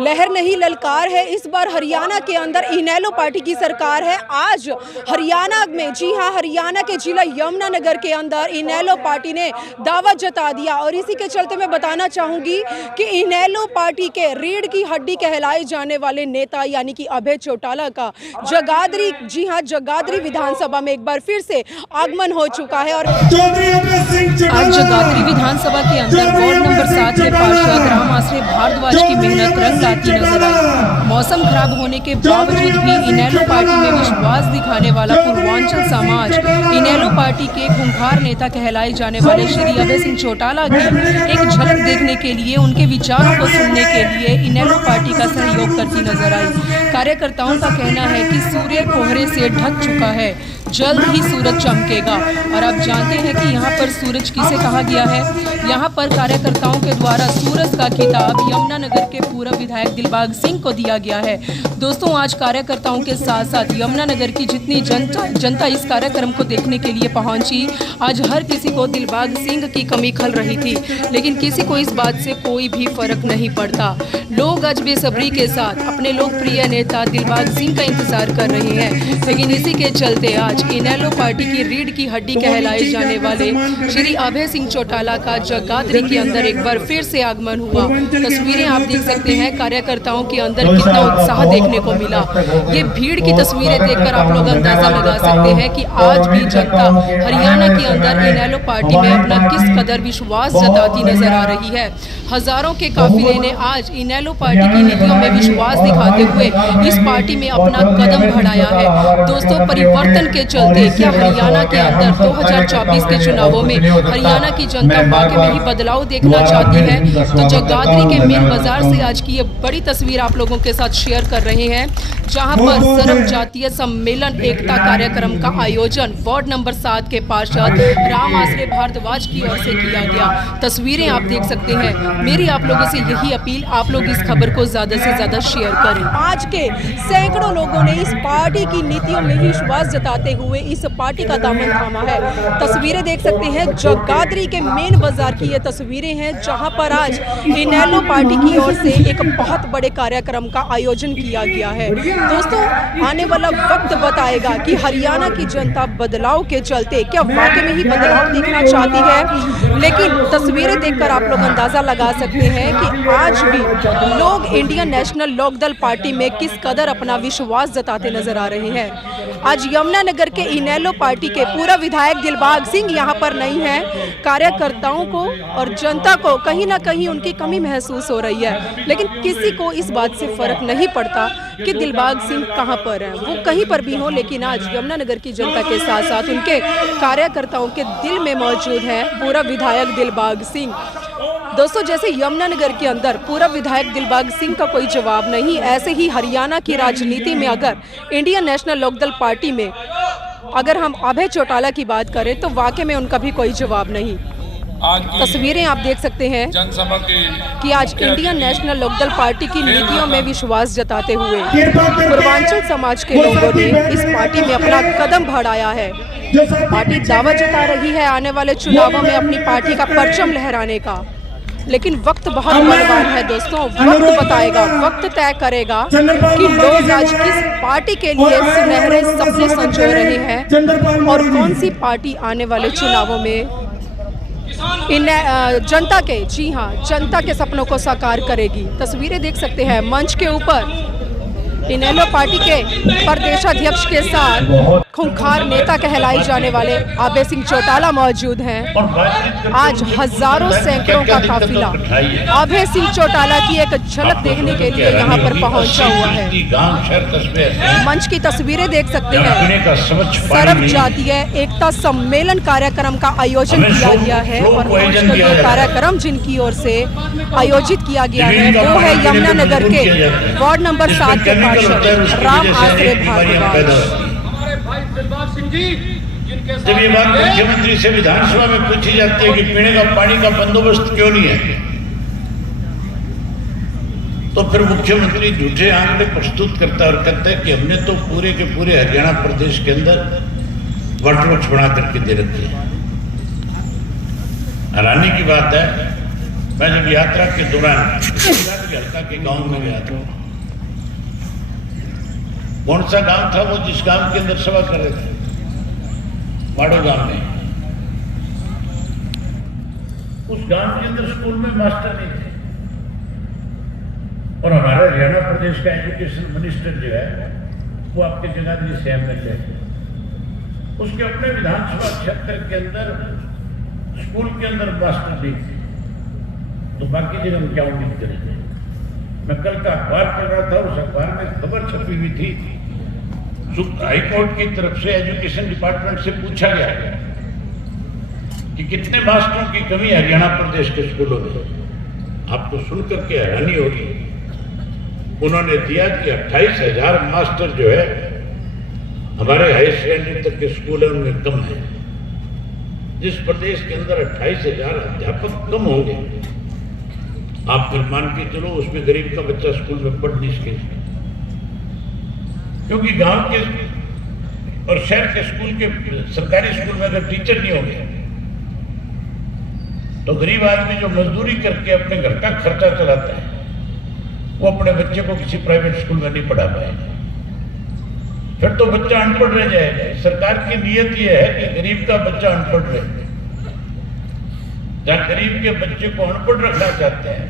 लहर नहीं ललकार है। इस बार हरियाणा के अंदर इनेलो पार्टी की सरकार है। आज हरियाणा में, जी हां, हरियाणा के जिला यमुनानगर के अंदर इनेलो पार्टी ने दावा जता दिया और इसी के चलते मैं बताना चाहूंगी कि इनेलो पार्टी के रीढ़ की हड्डी कहलाए जाने वाले नेता यानी कि अभय चौटाला का जगाधरी, जी हां, जगाधरी विधानसभा में एक बार फिर से आगमन हो चुका है। और आज जगाधरी विधानसभा के अंदर वार्ड नंबर 7 के पार्षद राम आश्रय भारद्वाज की मेहनत रंग लाती नजर आई। मौसम खराब होने के बावजूद भी इनेलो पार्टी में विश्वास दिखाने वाला पूर्वांचल समाज इनेलो पार्टी के खूंखार नेता कहलाए जाने वाले श्री अभय सिंह चौटाला की एक झलक देखने के लिए, उनके विचारों को सुनने के लिए इनेलो पार्टी का सहयोग करती नजर आई। कार्यकर्ताओं का कहना है कि सूर्य कोहरे से ढक चुका है, जल्द ही सूरज चमकेगा। और आप जानते हैं कि यहाँ पर सूरज किसे कहा गया है। यहाँ पर कार्यकर्ताओं के द्वारा सूरज का खिताब यमुनानगर के पूर्व विधायक दिलबाग सिंह को दिया गया है। दोस्तों, आज कार्यकर्ताओं के साथ साथ यमुनानगर की जितनी जनता इस कार्यक्रम को देखने के लिए पहुंची, आज हर किसी को दिलबाग सिंह की कमी खल रही थी, लेकिन किसी को इस बात से कोई भी फर्क नहीं पड़ता। लोग आज बेसब्री के साथ अपने लोकप्रिय नेता दिलबाग सिंह का इंतजार कर रहे हैं। लेकिन इसी के चलते आज इनेलो पार्टी की रीढ़ की हड्डी कहलाए जाने वाले श्री अभय सिंह चौटाला का जगाधरी के अंदर एक बार फिर से आगमन हुआ। तस्वीरें आप देख सकते हैं, कार्यकर्ताओं के अंदर कितना उत्साह देखने को मिला। ये भीड़ की तस्वीरें देखकर आप लोग अंदाजा लगा सकते हैं कि आज भी जनता हरियाणा के अंदर इनेलो पार्टी में अपना किस कदर विश्वास जताती नजर आ रही है। हजारों के काफिले ने आज इनेलो पार्टी की नीतियों में विश्वास दिखाते हुए इस पार्टी में अपना कदम बढ़ाया है। दोस्तों, परिवर्तन के चलते क्या हरियाणा के अंदर 2024 के चुनावों में हरियाणा की जनता वाकई में ही बदलाव देखना चाहती है? तो जगाधरी के मेन बाजार से आज की ये बड़ी तस्वीर आप लोगों के साथ शेयर कर रहे हैं, जहां पर सर्व जातीय सम्मेलन एकता कार्यक्रम का आयोजन वार्ड नंबर 7 के पार्षद राम आश्रय भारद्वाज की ओर से किया गया। तस्वीरें आप देख सकते हैं। मेरी आप लोगों से यही अपील, आप लोग इस खबर को ज्यादा से ज्यादा शेयर करें। आज के सैकड़ों लोगों ने इस पार्टी की नीतियों में विश्वास जताते हुए इस पार्टी का दामन थामा है। तस्वीरें देख सकते हैं, जगाधरी के मेन बाजार की ये तस्वीरें हैं, जहां पर आज इनेलो पार्टी की ओर से एक बहुत बड़े कार्यक्रम का आयोजन किया गया है। दोस्तों, आने वाला वक्त बताएगा कि हरियाणा की जनता बदलाव के चलते क्या वाकई में ही बदलाव देखना चाहती है। लेकिन तस्वीरें देखकर आप लोग अंदाजा लगा सकते हैं कि आज भी लोग इंडियन नेशनल लोकदल पार्टी में किस कदर अपना विश्वास जताते नजर आ रहे हैं। आज यमुनानगर के इनेलो पार्टी के पूर्व विधायक दिलबाग सिंह यहाँ पर नहीं है। कार्यकर्ताओं को और जनता को कहीं ना कहीं उनकी कमी महसूस हो रही है, लेकिन किसी को इस बात से फर्क नहीं पड़ता कि दिलबाग सिंह कहाँ पर हैं। वो कहीं पर भी हो, लेकिन आज यमुनानगर की जनता के साथ साथ उनके कार्यकर्ताओं के दिल में मौजूद है पूर्व विधायक दिलबाग सिंह। दोस्तों, जैसे यमुनानगर के अंदर पूर्व विधायक दिलबाग सिंह का कोई जवाब नहीं, ऐसे ही हरियाणा की राजनीति में अगर इंडियन नेशनल लोकदल पार्टी में अगर हम अभय चौटाला की बात करें तो वाकई में उनका भी कोई जवाब नहीं। तस्वीरें आप देख सकते हैं कि आज इंडियन नेशनल लोकदल पार्टी की नीतियों में विश्वास जताते हुए पूर्वांचल समाज के लोगों ने इस पार्टी में अपना कदम बढ़ाया है। पार्टी दावा जता रही है आने वाले चुनावों में अपनी पार्टी का परचम लहराने का, लेकिन वक्त बहुत बलवान है। दोस्तों, वक्त बताएगा, वक्त तय करेगा कि लोग आज किस पार्टी के लिए सुनहरे सपने संजो रहे हैं और कौन सी पार्टी आने वाले चुनावों में इन जनता के, जी हाँ, जनता के सपनों को साकार करेगी। तस्वीरें देख सकते हैं, मंच के ऊपर इनेलो पार्टी के प्रदेशाध्यक्ष के साथ खूंखार नेता कहलाए जाने वाले अभय सिंह चौटाला मौजूद हैं। आज हजारों सैकड़ों का काफिला अभय सिंह चौटाला की एक झलक देखने के लिए यहाँ पर पहुंचा हुआ है। मंच की तस्वीरें देख सकते हैं, सर्व जातीय एकता सम्मेलन कार्यक्रम का आयोजन किया गया है और ये कार्यक्रम जिनकी ओर से आयोजित किया गया है वो है यमुनानगर के वार्ड नंबर 7 के पार्षद राम आश्रय भारद्वाज। जब ये बात मुख्यमंत्री से विधानसभा में पूछी जाती है कि पीने का पानी का बंदोबस्त क्यों नहीं है, तो फिर मुख्यमंत्री झूठे आंकड़े प्रस्तुत करता है और कहता है कि हमने तो पूरे के पूरे हरियाणा प्रदेश के अंदर वाटर वर्क्स बना करके दे रखे हैं। हैरानी की बात है, मैं जब यात्रा के दौरान के हल्का के गांव में गया था। कौन सा गांव था वो जिस गांव के अंदर सभा कर रहे थे? माड़ो गांव में। उस गांव के अंदर स्कूल में मास्टर नहीं थे और हमारे हरियाणा प्रदेश का एजुकेशन मिनिस्टर जो है वो आपके जगाधरी से एमएलए, उसके अपने विधानसभा क्षेत्र के अंदर स्कूल के अंदर मास्टर नहीं थे, तो बाकी जगह हम क्या उम्मीद करेंगे? मैं कल का अखबार पढ़ रहा था, उस अखबार में खबर छपी हुई थी, हाईकोर्ट की तरफ से एजुकेशन डिपार्टमेंट से पूछा गया कि कितने मास्टरों की कमी हरियाणा प्रदेश के स्कूलों में। आपको सुनकर के हैरानी होगी, उन्होंने दिया कि 28,000 मास्टर जो है हमारे हाई सेकेंडरी तक के स्कूल है उनमें कम है। जिस प्रदेश के अंदर 28,000 अध्यापक कम होंगे, आप फिर मान के चलो उसमें गरीब का बच्चा स्कूल में पढ़ नहीं सके, क्योंकि गांव के और शहर के स्कूल के सरकारी स्कूल में अगर टीचर नहीं होंगे तो गरीब आदमी जो मजदूरी करके अपने घर का खर्चा चलाता है वो अपने बच्चे को किसी प्राइवेट स्कूल में नहीं पढ़ा पाएगा, फिर तो बच्चा अनपढ़ रह जाएगा। सरकार की नीयत यह है कि गरीब का बच्चा अनपढ़ रहे। जहां गरीब के बच्चे को अनपढ़ रखना चाहते हैं,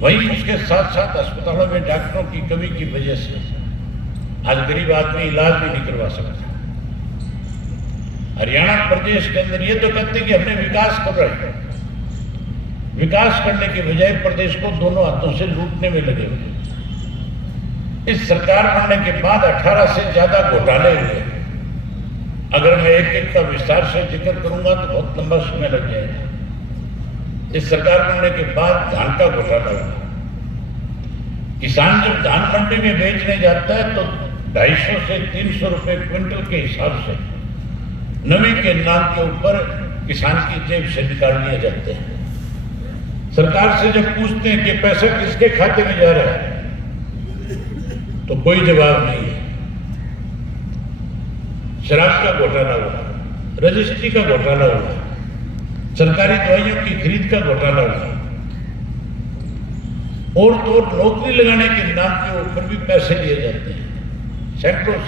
वहीं उसके साथ साथ अस्पतालों में डॉक्टरों की कमी की वजह से आज गरीब आदमी इलाज भी नहीं करवा सकता। हरियाणा प्रदेश के अंदर ये तो कहते हैं कि हमने विकास कर रहे हैं, विकास करने के बजाय प्रदेश को दोनों हाथों से लूटने में लगे हुए। इस सरकार बनने के बाद 18 से ज्यादा घोटाले हुए। अगर मैं एक एक का विस्तार से जिक्र करूंगा तो बहुत लंबा समय लग जाएगा। इस सरकार बनने के बाद धान का घोटाला हुआ। किसान जब धान मंडी में बेचने जाता है तो 250 से 300 रुपए क्विंटल के हिसाब से नमी के नाम के ऊपर किसान की जेब से निकाल लिए जाते हैं। सरकार से जब पूछते हैं कि पैसा किसके खाते में जा रहा है तो कोई जवाब नहीं है। शराब का घोटाला हुआ, रजिस्ट्री का घोटाला हुआ, सरकारी दवाइयों की खरीद का घोटाला हुआ, और तो नौकरी लगाने के नाम के ऊपर भी पैसे लिए जाते हैं। सैकड़ों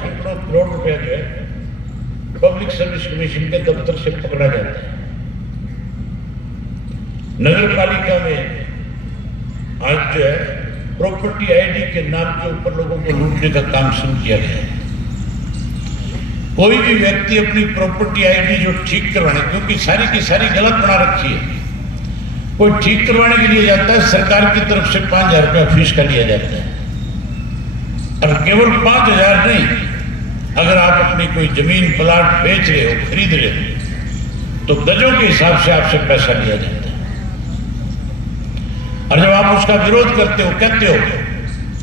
करोड़ रुपया जो है पब्लिक सर्विस कमीशन के दफ्तर से पकड़ा जाता है। नगर पालिका में आज जो है प्रॉपर्टी आईडी के नाम के ऊपर लोगों को लूटने का काम शुरू किया गया है। कोई भी व्यक्ति अपनी प्रॉपर्टी आईडी जो ठीक करवाने, क्योंकि सारी की सारी गलत बना रखी है, कोई ठीक करवाने के लिए जाता है, सरकार की तरफ से 5,000 रुपया फीस का लिया जाता है। और केवल 5,000 नहीं, अगर आप अपनी कोई जमीन प्लाट बेच रहे हो, खरीद रहे हो, तो गजों के हिसाब से आपसे पैसा लिया जाता है। और जब आप उसका विरोध करते हो, कहते हो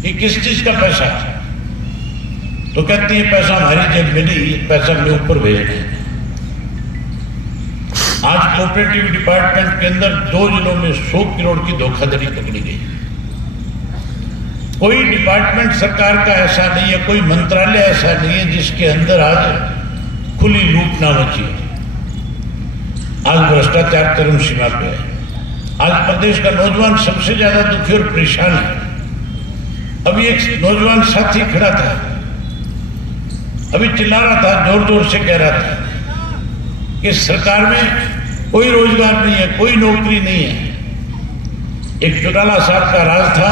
कि किस चीज का पैसा, तो कहते हैं पैसा हमारी जेब में नहीं, पैसा हमने ऊपर भेजना है। आज कोऑपरेटिव डिपार्टमेंट के अंदर 2 जिलों में 100 करोड़ की धोखाधड़ी पकड़ी गई। कोई डिपार्टमेंट सरकार का ऐसा नहीं है, कोई मंत्रालय ऐसा नहीं है जिसके अंदर आज खुली लूट ना मची। आज भ्रष्टाचार चरम सीमा पे है। आज प्रदेश का नौजवान सबसे ज्यादा दुखी और परेशान है। अभी एक नौजवान साथी खड़ा था, अभी चिल्ला रहा था, जोर जोर से कह रहा था कि सरकार में कोई रोजगार नहीं है, कोई नौकरी नहीं है। एक चौटाला साहब का राज था,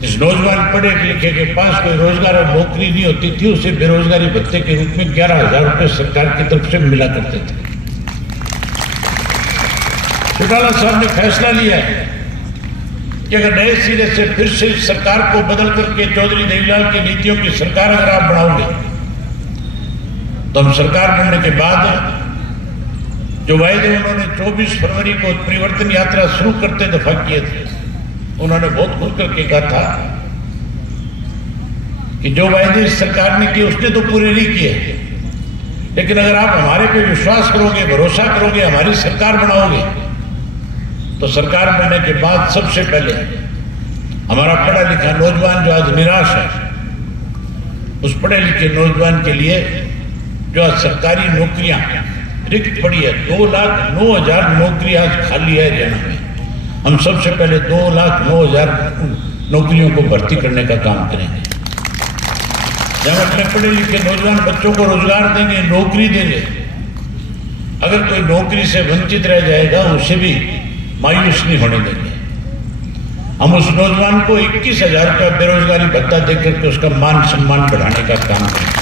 जिस नौजवान पढ़े लिखे के पास कोई रोजगार और नौकरी नहीं होती थी, उसे बेरोजगारी भत्ते के रूप में 11,000 रुपये सरकार की तरफ से मिला करते थे। चौटाला साहब ने फैसला लिया है कि अगर नए सिरे से फिर से इस सरकार को बदल करके चौधरी देवीलाल की नीतियों की सरकार अगर आप बनाओगे तो हम सरकार बनने के बाद जो वायदे उन्होंने 24 फरवरी को परिवर्तन यात्रा शुरू करते दफा किए थे, उन्होंने बहुत खुल करके कहा था कि जो वायदे इस सरकार ने किए उसने तो पूरे नहीं किए, लेकिन अगर आप हमारे पे विश्वास करोगे, भरोसा करोगे, हमारी सरकार बनाओगे तो सरकार बनने के बाद सबसे पहले हमारा पढ़ा लिखा नौजवान जो आज निराश है, उस पढ़े लिखे नौजवान के लिए जो आज सरकारी नौकरियां रिक्त पड़ी है, 2,09,000 नौकरी आज खाली है हरियाणा में। हम सबसे पहले 2,09,000 नौकरियों को भर्ती करने का काम करेंगे। जब अपने पढ़े लिखे नौजवान बच्चों को रोजगार देंगे, नौकरी देंगे। अगर कोई नौकरी से वंचित रह जाएगा उसे भी मायूस नहीं होने देंगे। हम उस नौजवान को 21,000 का बेरोजगारी भत्ता देकर के उसका मान सम्मान बढ़ाने का काम करेंगे।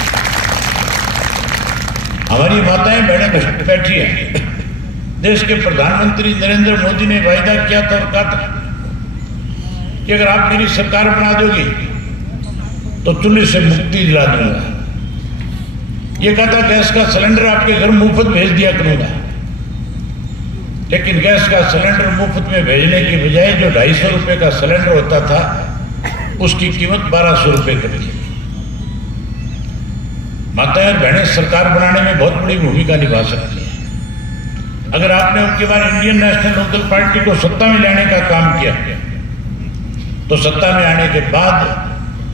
हमारी माताएं बहनें बैठी हैं। देश के प्रधानमंत्री नरेंद्र मोदी ने वायदा किया था और कहा था कि अगर आप मेरी सरकार बना दोगी तो चूल्हे से मुक्ति दिला दूंगा। ये कहा था गैस का सिलेंडर आपके घर मुफ्त भेज दिया करूंगा। लेकिन गैस का सिलेंडर मुफ्त में भेजने की बजाय जो 250 रुपए का सिलेंडर होता था उसकी कीमत 1200 रुपए कर दी। माताएं और बहनें सरकार बनाने में बहुत बड़ी भूमिका निभा सकती हैं। अगर आपने उनके बाद इंडियन नेशनल लोकल पार्टी को सत्ता में लाने का काम किया तो सत्ता में आने के बाद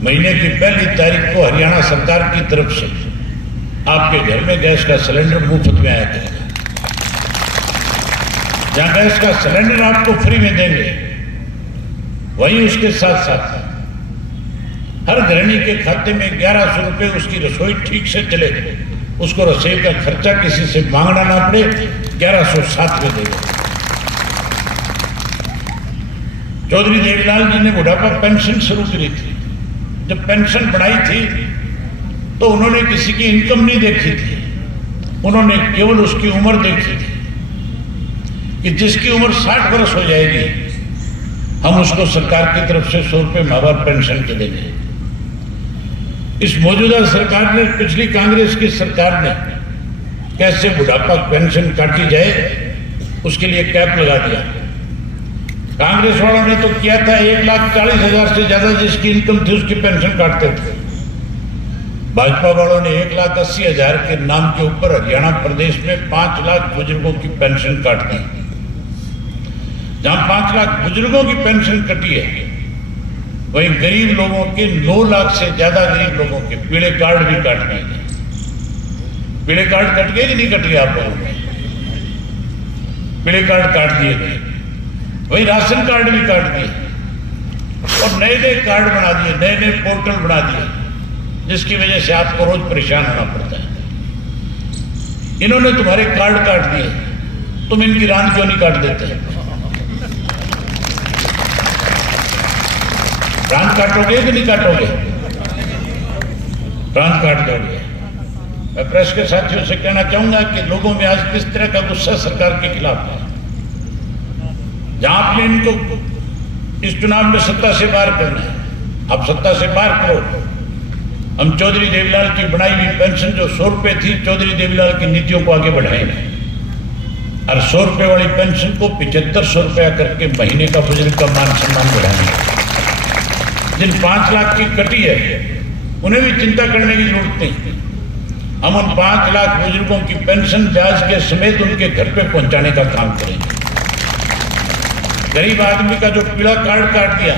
महीने की पहली तारीख को हरियाणा सरकार की तरफ से आपके घर में गैस का सिलेंडर मुफ्त में आया करेगा। जहां गैस का सिलेंडर आपको फ्री में देंगे, वहीं उसके साथ साथ हर गृहिणी के खाते में 1100 रुपए उसकी रसोई ठीक से चले, उसको रसोई का खर्चा किसी से मांगना ना पड़े, 1107 में देगा। चौधरी देवीलाल जी ने बुढ़ापा पेंशन शुरू करी थी। जब पेंशन बढ़ाई थी तो उन्होंने किसी की इनकम नहीं देखी थी, उन्होंने केवल उसकी उम्र देखी थी कि जिसकी उम्र 60 वर्ष हो जाएगी हम उसको सरकार की तरफ से 100 रुपये माहवार पेंशन के देंगे। इस मौजूदा सरकार ने, पिछली कांग्रेस की सरकार ने कैसे बुढ़ापा पेंशन काटी जाए उसके लिए कैप लगा दिया। कांग्रेस वालों ने तो किया था 1,40,000 से ज्यादा जिसकी इनकम थी उसकी पेंशन काटते थे। भाजपा वालों ने 1,80,000 के नाम के ऊपर हरियाणा प्रदेश में 5 लाख बुजुर्गों की पेंशन काट दी। जहां 5 लाख बुजुर्गों की पेंशन कटी है वहीं गरीब लोगों के 9 लाख से ज्यादा गरीब लोगों के पीले कार्ड भी काट दिए गए। पीले कार्ड कट गए कि नहीं कट गए? आप लोगों के पीले कार्ड काट दिए गए। वही राशन कार्ड भी काट दिए और नए नए कार्ड बना दिए, नए नए पोर्टल बना दिए, जिसकी वजह से आपको रोज परेशान होना पड़ता है। इन्होंने तुम्हारे कार्ड काट दिए, तुम इनकी रान क्यों नहीं काट देते? रान काटोगे कि नहीं काटोगे? रान काट दोगे। मैं प्रेस के साथियों से कहना चाहूंगा कि लोगों में आज किस तरह का गुस्सा सरकार के खिलाफ है। जहां आपने इनको इस चुनाव में सत्ता से बाहर करना है, आप सत्ता से बाहर करो। हम चौधरी देवीलाल की बनाई हुई पेंशन जो 100 रुपए थी, चौधरी देवीलाल की नीतियों को आगे बढ़ाएंगे और 100 रुपए वाली पेंशन को 7500 रुपया करके महीने का बुजुर्ग का मान सम्मान बढ़ाएंगे। जिन 5 लाख की कटी है उन्हें भी चिंता करने की जरूरत नहीं। हम उन 5 लाख बुजुर्गों की पेंशन ब्याज के समेत उनके घर पे पहुंचाने का काम करेंगे। गरीब आदमी का जो पीला कार्ड काट दिया,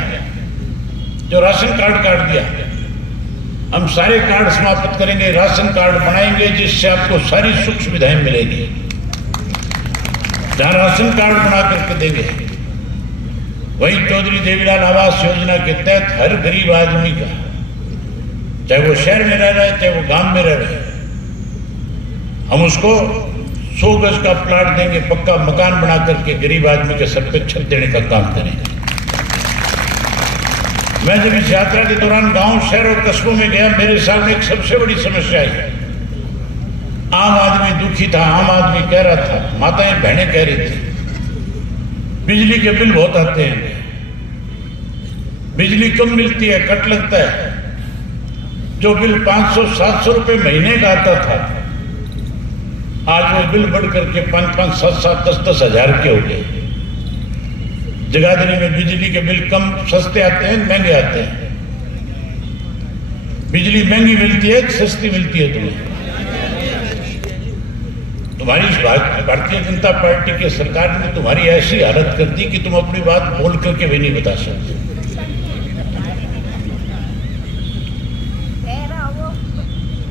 जो राशन कार्ड काट दिया, हम सारे कार्ड समाप्त करेंगे, राशन कार्ड बनाएंगे जिससे आपको सारी सुख सुविधाएं मिलेगी। जहां राशन कार्ड बना करके देंगे वही चौधरी देवीलाल आवास योजना के तहत हर गरीब आदमी का, चाहे वो शहर में रह रहा है चाहे वो गांव में रह रहा है, हम उसको 100 गज का प्लाट देंगे, पक्का मकान बना करके गरीब आदमी के सर पे छत देने का काम करेंगे। मैं जब इस यात्रा के दौरान गांव, शहर और कस्बों में गया, मेरे सामने एक सबसे बड़ी समस्या आई। आम आदमी दुखी था, आम आदमी कह रहा था, माताएं बहनें कह रही थी बिजली के बिल बहुत आते हैं, बिजली कम मिलती है, कट लगता है। जो बिल 500-700 रुपए महीने का आता था आज वो बिल बढ़ करके 5-5, 7-7, 10-10 हजार के हो गए। जगाधरी में बिजली के बिल कम सस्ते आते हैं, महंगे आते हैं। बिजली महंगी मिलती है, सस्ती मिलती है तुम्हें। तुम्हारी भारतीय जनता पार्टी की सरकार ने तुम्हारी ऐसी हालत कर दी कि तुम अपनी बात बोल करके भी नहीं बता सकते।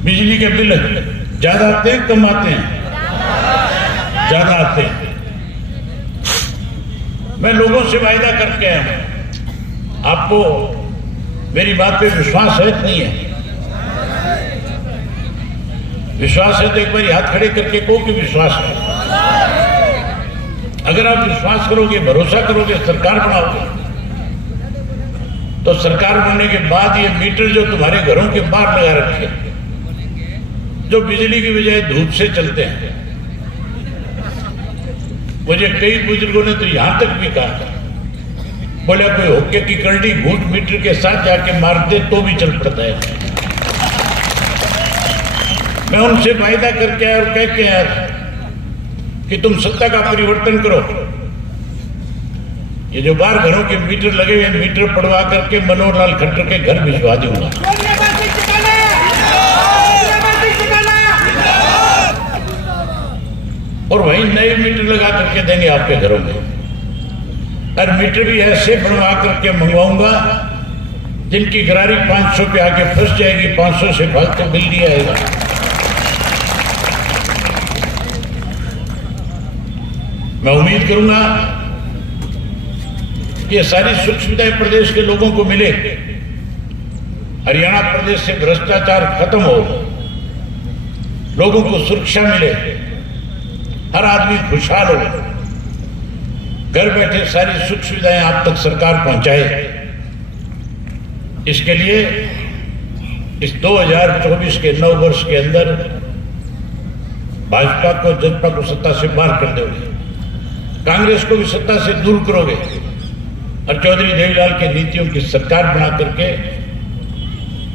बिजली के बिल ज्यादा आते हैं, कम आते हैं? ज्यादा आते हैं। मैं लोगों से वायदा करके आया हूं। आपको मेरी बात पे विश्वास है नहीं है? विश्वास है तो एक बार हाथ खड़े करके कहो कि विश्वास है। अगर आप विश्वास करोगे, भरोसा करोगे, सरकार बनाओगे, तो सरकार बनने के बाद ये मीटर जो तुम्हारे घरों के बाहर लगा रखे, जो बिजली की बजाय धूप से चलते हैं, मुझे कई बुजुर्गों ने तो यहां तक भी कहा, बोला कोई होके की करड़ी घूट मीटर के साथ जाके मार दे तो भी चल पड़ता है। मैं उनसे वायदा करके आया और कह के आया कि तुम सत्ता का परिवर्तन करो। ये जो बाहर घरों के मीटर लगे हुए, मीटर पड़वा करके मनोहर लाल खट्टर के घर भिजवा दूंगा। और वहीं नए मीटर लगा करके देंगे आपके घरों में। और मीटर भी ऐसे बनवा करके मंगवाऊंगा जिनकी गरारी 500 पे आके फंस जाएगी, 500 से फालतू बिल नहीं आएगा। मैं उम्मीद करूंगा कि ये सारी सुख सुविधाएं प्रदेश के लोगों को मिले, हरियाणा प्रदेश से भ्रष्टाचार खत्म हो, लोगों को सुरक्षा मिले, हर आदमी खुशहाल हो, घर बैठे सारी सुख सुविधाएं आप तक सरकार पहुंचाए। इसके लिए इस 2024 के 9 वर्ष के अंदर भाजपा को, जनता को सत्ता से बाहर कर दोगे, कांग्रेस को भी सत्ता से दूर करोगे और चौधरी देवीलाल की नीतियों की सरकार बना करके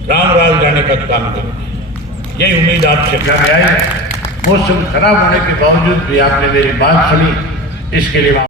राम राज लाने का काम करोगे। यही उम्मीद आपसे कर आई। मौसम खराब होने के बावजूद भी आपने मेरी बात सुनी, इसके लिए